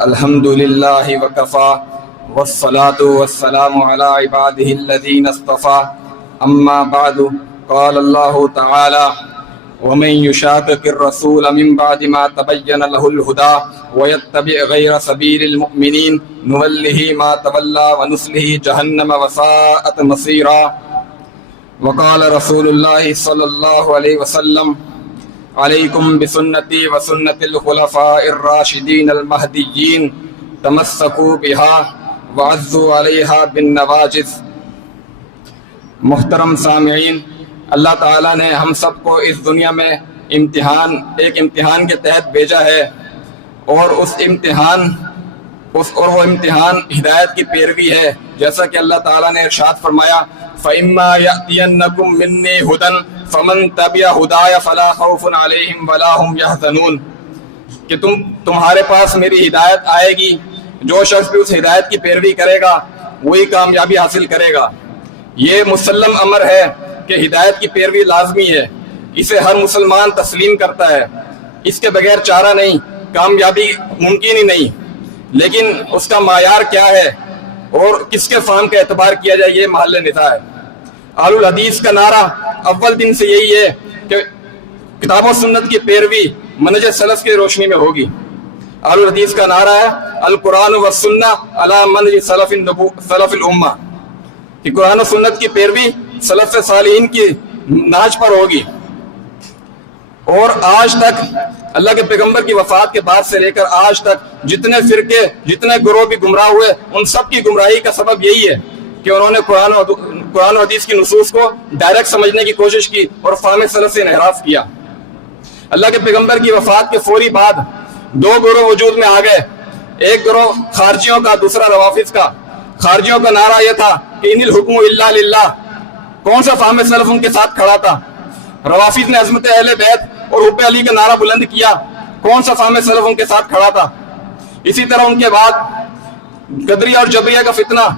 الحمد لله وكفى والصلاة والسلام على عباده الذين اصطفى أما بعد قال الله تعالى ومن يشاقق الرسول من بعد ما تبين له الهدى ويتبع غير سبيل المؤمنين نوله ما تولى ونصله جهنم وساءت مصيرا وقال رسول الله صلى الله عليه وسلم عليكم بسنتي وسنة الخلفاء الراشدين المهديين تمسكوا بها وعضوا عليها بالنواجذ۔ محترم سامعین، اللہ تعالیٰ نے ہم سب کو اس دنیا میں ایک امتحان کے تحت بھیجا ہے، اور وہ امتحان ہدایت کی پیروی ہے، جیسا کہ اللہ تعالیٰ نے ارشاد فرمایا فَإِمَّا يَأْتِيَنَّكُم مِّنِّي هُدًى فَمَن تَبِعَ هُدَايَ فَلَا خَوْفٌ عَلَيْهِمْ وَلَا هُمْ يَحْزَنُونَ کہ تمہارے پاس میری ہدایت آئے گی، جو شخص بھی اس ہدایت کی پیروی کرے گا وہی کامیابی حاصل کرے گا۔ یہ مسلم امر ہے کہ ہدایت کی پیروی لازمی ہے، اسے ہر مسلمان تسلیم کرتا ہے، اس کے بغیر چارہ نہیں، کامیابی ممکن ہی نہیں۔ لیکن اس کا معیار کیا ہے اور کس کے فہم کا اعتبار کیا جائے، یہ محل نزاع ہے۔ اہل الحدیث کا نعرہ اول دن سے یہی ہے کہ کتاب و سنت کی پیروی منہج سلف کی روشنی میں ہوگی۔ اہل الحدیث کا نعرہ ہے القرآن والسنہ علی منہج سلف الامہ کہ قرآن و سنت کی پیروی سلف صالحین کی نہج پر ہوگی۔ اور آج تک اللہ کے پیغمبر کی وفات کے بعد سے لے کر آج تک جتنے فرقے، جتنے گروہ بھی گمراہ ہوئے، ان سب کی گمراہی کا سبب یہی ہے کہ انہوں نے قرآن و حدیث کی نصوص کو ڈائریکٹ سمجھنے کی کوشش کی اور فہم سلف سے انحراف کیا۔ اللہ کے پیغمبر کی وفات کے فوری بعد دو گروہ وجود میں آ گئے، ایک گروہ خارجیوں کا، دوسرا روافض کا۔ خارجیوں کا نعرہ یہ تھا کہ ان الحکم الا للہ، کون سا فہم سلف ان کے ساتھ کھڑا تھا؟ روافض نے عظمت اہل بیت اور حب علی کا نعرہ بلند کیا، کون سا فہم سلف ان کے ساتھ کھڑا تھا؟ اسی طرح ان کے بعد قدریہ اور جبریہ کا فتنہ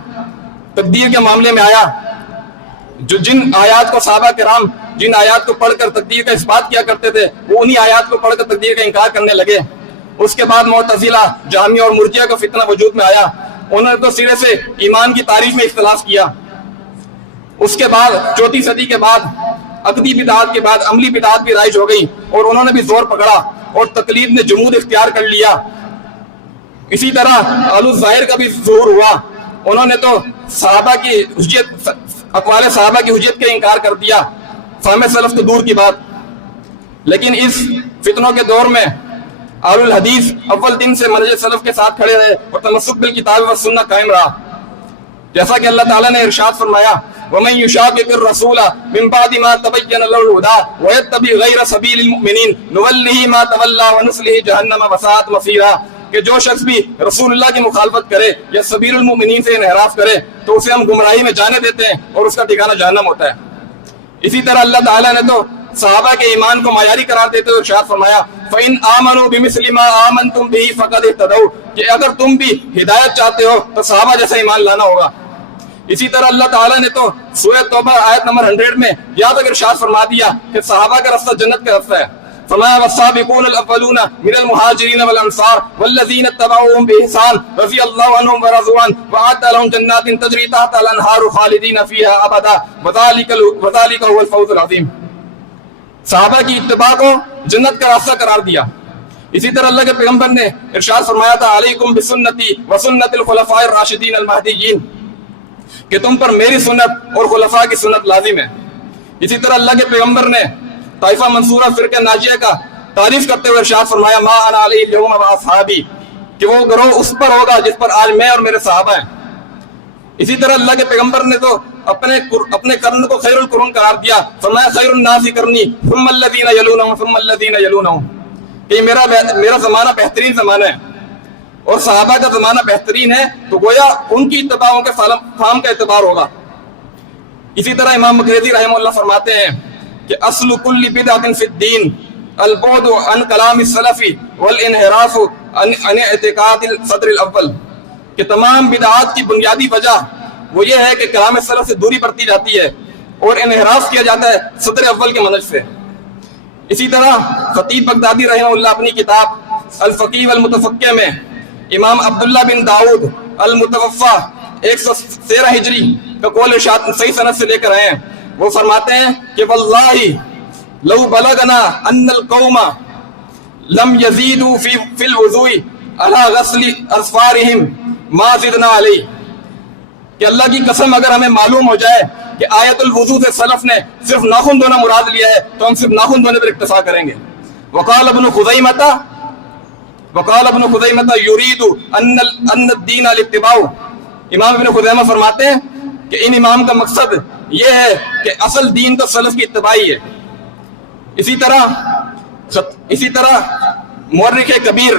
تقدیر کے معاملے میں آیا، جو جن آیات کو صحابہ کرام جن آیات کو پڑھ کر تقدیر کا اس بات کیا کرتے تھے، وہ انہی آیات کو پڑھ کر تقدیر کا انکار کرنے لگے۔ اس کے بعد معتزلہ، جہمیہ اور مرجئہ کا فتنہ وجود میں آیا، انہوں نے تو سرے سے ایمان کی تعریف میں اختلاف کیا۔ اس کے بعد چوتھی صدی کے بعد عقدی بدعات کے بعد عملی بدعات بھی رائج ہو گئی، اور انہوں نے بھی زور پکڑا اور تقلید نے جمود اختیار کر لیا۔ اسی طرح اہل الظاہر کا بھی ظہور ہوا، انہوں نے تو صحابہ کی حجت، اقوال صحابہ کی حجت کا انکار کر دیا، فہم سلف تو دور کی بات۔ لیکن اس فتنوں کے دور میں اہل الحدیث اول دن سے منہج سلف کے ساتھ کھڑے رہے اور تمسک بالکتاب والسنہ قائم رہا، جیسا کہ اللہ تعالیٰ نے ارشاد فرمایا وَمَن يُشَاقِقِ الرَّسُولَ مِن بَعْدِ مَا تَبَيَّنَ لَهُ الْهُدَى وَيَتَّبِعْ غَيْرَ سَبِيلِ الْمُؤْمِنِينَ نُوَلِّهِ مَا تَوَلَّى وَنُصْلِهِ جَهَنَّمَ وَسَاءَتْ مَصِيرًا کہ جو شخص بھی رسول اللہ کی مخالفت کرے یا سبیل المؤمنین سے انحراف کرے تو اسے ہم گمراہی میں جانے دیتے ہیں اور اس کا ٹھکانہ جہنم ہوتا ہے۔ اسی طرح اللہ تعالیٰ نے تو صحابہ کے ایمان کو معیاری قرار دیتے ہوئے ارشاد فرمایا فَإِنْ آمَنُوا بِمِثْلِ مَا آمَنْتُمْ بِهِ فَقَدِ اهْتَدَوْا کہ اگر تم بھی ہدایت چاہتے ہو تو صحابہ جیسا ایمان لانا ہوگا۔ اسی طرح اللہ تعالیٰ نے تو سورہ توبہ آیت نمبر 100 میں یہاں تک ارشاد فرما دیا کہ صحابہ کا رستہ جنت کا رستہ ہے۔ فرمایا والسابقون الاولون من المہاجرین والانصار والذین اتبعوهم بإحسان رضی اللہ عنہم ورضوا عنہ وأعد لهم جنات تجری تحتها الانہار خالدین فیہا ابدا وذلک هو الفوز العظیم۔ صحابہ کی اتباع کو جنت کا راستہ قرار دیا۔ اسی طرح اللہ کے پیغمبر نے ارشاد فرمایا تھا علیکم بسنتی وسنت الخلفاء الراشدین المہدیین کہ تم پر میری سنت اور خلفاء کی سنت لازم ہے۔ اسی طرح اللہ کے پیغمبر نے طائفہ منصورہ فرقہ ناجیہ کا تعریف کرتے ہوئے ارشاد فرمایا ما انا علیہ اليوم واصحابی کہ وہ گروہ اس پر ہوگا جس پر آج میں اور میرے صحابہ ہیں۔ اسی طرح اللہ کے پیغمبر نے تو اپنے قرن کو خیر القرون قرار دیا، فرمایا خیر الناس قرنی ثم الذین یلونہم ثم الذین یلونہم کہ میرا زمانہ بہترین زمانہ ہے اور صحابہ کا زمانہ بہترین ہے، تو گویا ان کی اتباعوں کے فہم کا اعتبار ہوگا۔ اسی طرح امام مقریزی رحمہ اللہ فرماتے ہیں کہ اصل کل بدعۃ فی الدین البعد عن کلام السلف والانحراف عن اعتقاد الصدر الاول کہ تمام بدعات کی بنیادی وجہ وہ یہ ہے کہ کلام سلف سے دوری برتی جاتی ہے اور انحراف کیا جاتا ہے صدر اول کے منہج سے۔ اسی طرح خطیب بغدادی رحمہ اللہ اپنی کتاب الفقیہ والمتفقہ میں امام عبداللہ بن داؤد المتوفا 113 ہجری کا قول ارشاد صحیح سند سے لے کر آئے ہیں. وہ فرماتے ہیں کہ واللہ لو بلغنا ان القوم لم یزیدوا فی الوضوء علی غسل اظفارہم ما زدنا علیہ، کہ اللہ کی قسم اگر ہمیں معلوم ہو جائے کہ آیت الوضو سے سلف نے صرف ناخن دھونا مراد لیا ہے تو ہم صرف ناخن دھونے پر اکتفا کریں گے. وقال ابن خزیمہ یرید ان الدین الاتباع. امام ابن خزیمہ فرماتے ہیں کہ ان امام کا مقصد یہ ہے کہ اصل دین تو سلف کی اتباعی ہے. اسی طرح مورخ کبیر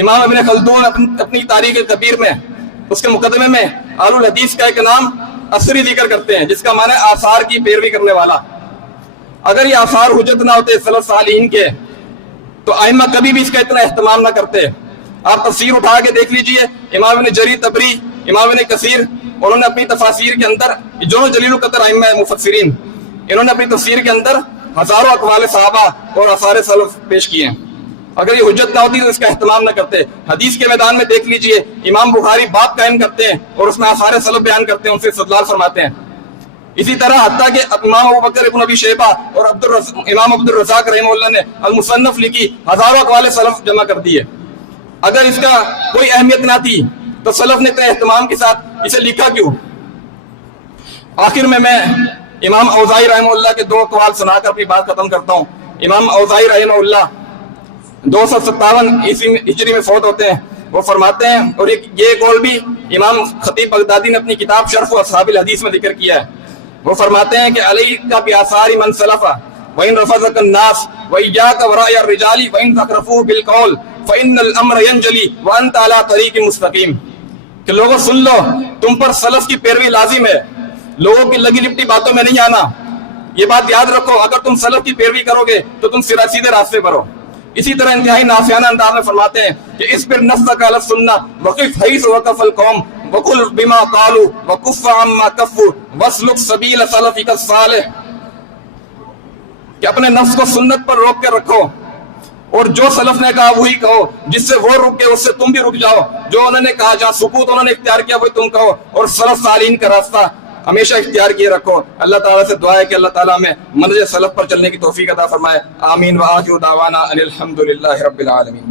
امام ابن خلدون اپنی تاریخ کبیر میں اس کے مقدمے میں اہل الحدیث کا ایک نام اثری ذکر کرتے ہیں جس کا معنی ہے آثار کی پیروی کرنے والا. اگر یہ آثار حجت نہ ہوتے سلف صالحین کے تو ائمہ کبھی بھی اس کا اتنا اہتمام نہ کرتے. آپ تفسیر اٹھا کے دیکھ لیجئے، امام ابن جریر طبری، امام ابن کثیر، انہوں نے اپنی تفاسیر کے اندر جو جلیل القدر ائمہ مفسرین، انہوں نے اپنی تفسیر کے اندر ہزاروں اقوال صحابہ اور آثار سلف پیش کیے ہیں. اگر یہ حجت نہ ہوتی تو اس کا اہتمام نہ کرتے. حدیث کے میدان میں دیکھ لیجئے، امام بخاری باب قائم کرتے ہیں اور اس میں آثار سلف بیان کرتے ہیں، ان سے استدلال فرماتے ہیں. اسی طرح حتیٰ کہ امام ابوبکر ابن ابی شیبہ اور امام عبد الرزاق رحمہ اللہ نے المصنف لکھی، ہزاروں اقوال سلف جمع کر دیے. اگر اس کا کوئی اہمیت نہ تھی تو سلف نے اتنے اہتمام کے ساتھ اسے لکھا کیوں؟ آخر میں امام اوزاعی رحمہ اللہ کے 2 اقوال سنا کر اپنی بات ختم کرتا ہوں. امام اوزاعی رحمہ اللہ 257 عیسوی ہجری میں فوت ہوتے ہیں. وہ فرماتے ہیں، اور یہ قول بھی امام خطیب بغدادی نے اپنی کتاب شرف اصحاب الحدیث میں ذکر کیا ہے. وہ فرماتے ہیں کہ علیک بآثار من سلف وإن رفضك الناس وإياك ورأي الرجال وإن تخرفوه بالقول فإن الأمر ينجلي وأنت على طريق مستقيم. کہ لوگوں سن لو، تم پر سلف کی پیروی لازم ہے، لوگوں کی لگی لپٹی باتوں میں نہیں آنا. یہ بات یاد رکھو، اگر تم سلف کی پیروی کرو گے تو تم سیدھے راستے پر ہو. اسی طرح انتہائی نافیانہ انداز میں فرماتے ہیں کہ اس پر نفسک علی السنہ وقف حیث وقف القوم وقل بما قالوا وکف عما کفوا واسلک سبیل سلفک الصالح. کہ اپنے نفس کو سنت پر روک کے رکھو اور جو سلف نے کہا وہی کہو، جس سے وہ رک گئے اس سے تم بھی رک جاؤ، جو انہوں نے کہا جہاں سکوت انہوں نے اختیار کیا وہی تم کہو، اور سلف صالحین کا راستہ ہمیشہ اختیار کیے رکھو. اللہ تعالیٰ سے دعا ہے کہ اللہ تعالیٰ ہمیں منہج سلف پر چلنے کی توفیق عطا فرمائے. آمین. وآخر دعوانا ان الحمد للہ رب العالمین.